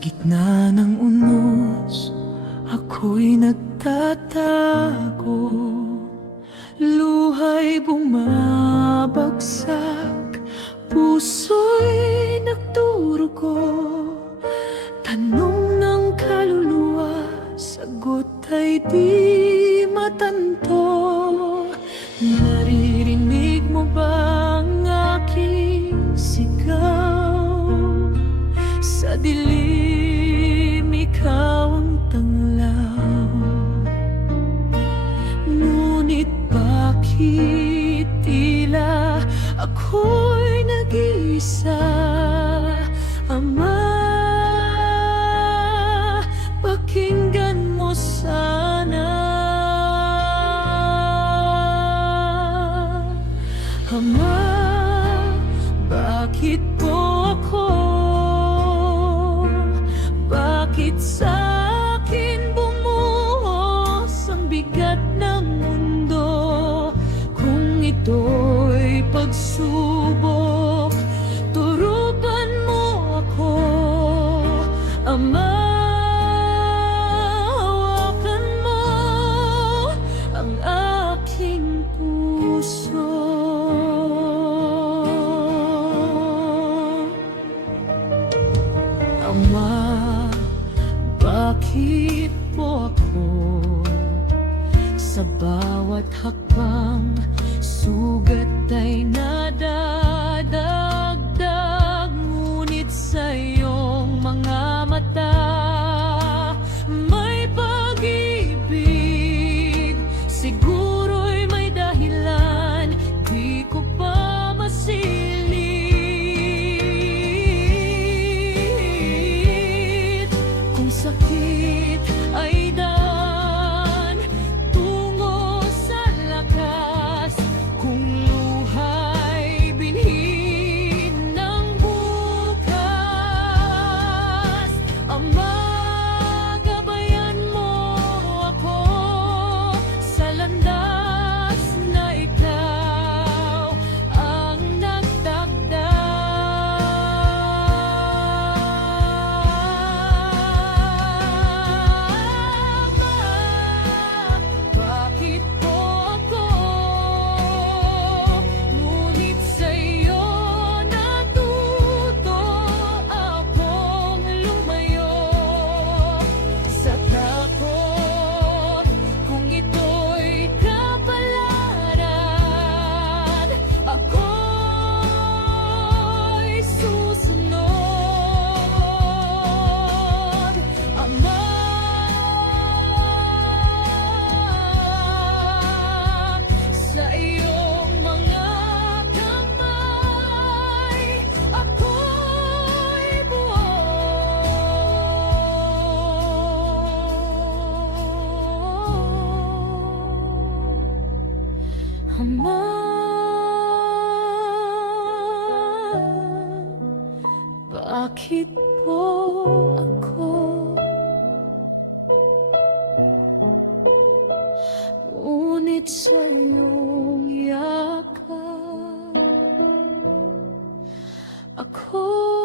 gitna ng unos, ako'y nagtatago. Luha'y bumabagsak, puso'y nagdurugo. Tanong ng kaluluwa, sagot ay di matanto. Naririnig mo ba ang aking sigaw? Sa dilim, ikaw ang tanglaw. Ngunit bakit tila ako'y nag-iisa? Ama, pakinggan mo sana. Ama, bakit po ako? Bakit sa akin bumuhos ang bigat ng mundo? Kung ito'y pagsubok, turukan mo ako. Ama, hawakan mo ang aking puso. Ama, bakit po ako sa bawat hakbang sugat ay nadadagdag? Ngunit sa iyong mga mata may pag-ibig. Siguro'y may dahilan, di ko pa masilip. Kung sakit ay daan tungo sa lakas, kung luha'y binhin ng bukas, Ama, gabayan mo ako sa landas na ikaw ang nagtakda. Bakit po ako? Ngunit sa'yo natuto akong lumayo sa takot. Kung ito'y kapalaran, ako'y susunod. Ama, sa iyong mga kamay ako'y buo. Ama, bakit po ako? Ngunit sa iyong yakap ako'y